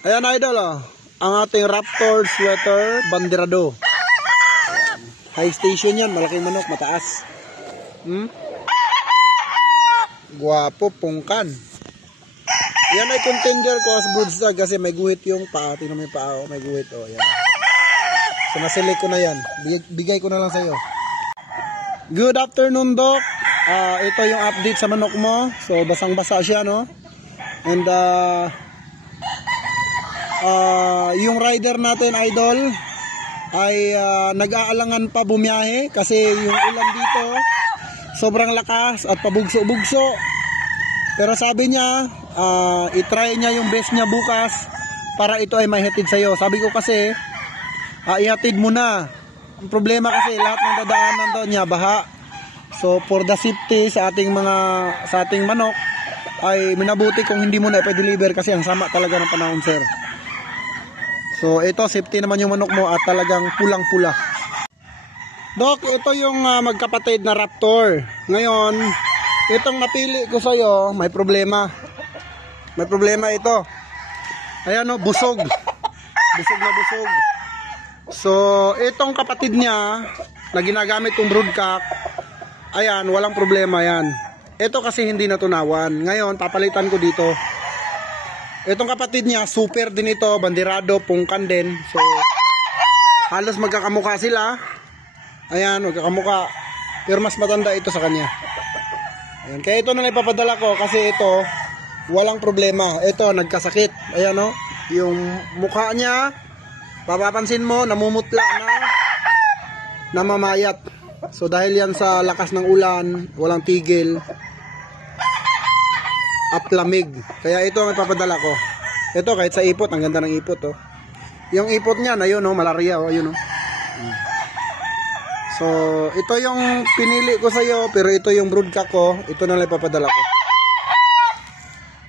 Ayan idol oh, ang ating Raptor sweater bandirado. High station yan, malaking manok, mataas. Guwapo, pungkan. Yan ay contender ko as broodstag kasi may guhit yung paa. Tingnan mo yung paa, may guhit oh, yan. So naselect ko na yan, bigay ko na lang sa iyo. Good afternoon Doc. Ito yung update sa manok mo. So basang-basa siya no. And yung rider natin idol ay nag-aalangan pa bumiyahe kasi yung ulan dito sobrang lakas at pabugso-bugso. Pero sabi niya i-try niya yung best niya bukas para ito ay maihatid sa iyo. Sabi ko kasi ihatid mo na. Ang problema kasi lahat ng dadaanan daw niya baha. So for the safety sa ating manok ay minabuti kung hindi mo na ipa-deliver kasi ang sama talaga ng panahon sir. So ito safety naman yung manok mo at talagang pulang-pula. Doc, ito yung magkapatid na Raptor. Ngayon, itong napili ko sa iyo, may problema. May problema ito. Ayan o, busog. Busog na busog. So, itong kapatid niya na ginagamit kong broodcock, ayan, walang problema yan. Ito kasi hindi natunawan. Ngayon, papalitan ko dito. Itong kapatid niya, super din ito, bandirado, pungkan din. So, halos magkakamukha sila. Ayan, magkakamukha. Pero mas matanda ito sa kanya. Ayan, kaya ito na ipapadala ko kasi ito, walang problema. Ito, nagkasakit. Ayan o, yung mukha niya, papapansin mo, namumutla na, namamayat. So dahil yan sa lakas ng ulan, walang tigil at lamig. Kaya ito ang ipapadala ko. Ito kahit sa ipot, ang ganda ng ipot oh. Yung ipot niya na yun oh, malaria oh, yun oh. So ito yung pinili ko sa iyo, pero ito yung broodcock ko, ito na lang ipapadala ko.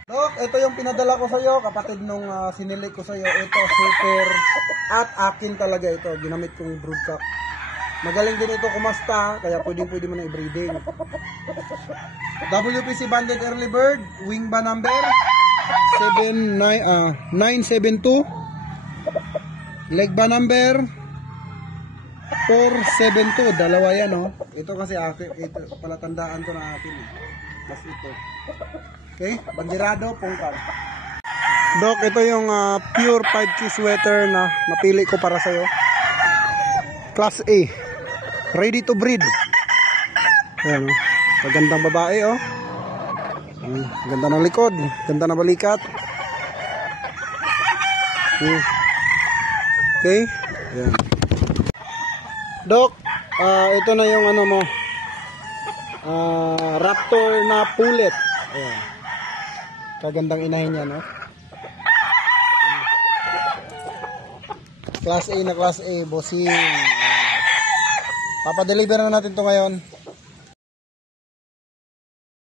Look, ito yung pinadala ko sa iyo, kapatid nung sinili ko sa iyo. Ito super at akin talaga ito, ginamit kong broodcock. Magaling din ito kumasta, kaya pwede mo na i-breeding. WPC Banded Early Bird, wing ba number 972, leg ba number 472, dalawa yan oh. Ito kasi akin, ito palatandaan ko na akin. Plus ito. Okay, bandirado, pungkan. Doc, ito yung pure 5K sweater na napili ko para sa'yo. Class A. Ready to breed. Ayan, magandang babae oh. Ganda ng likod, ganda ng balikat. Okay. Ayan. Doc, ito na yung ano mo. Raptor na pullet. Ayan. Kagandang inahin niya no. Class A na class A, bossing. Papadeliver na natin to ngayon.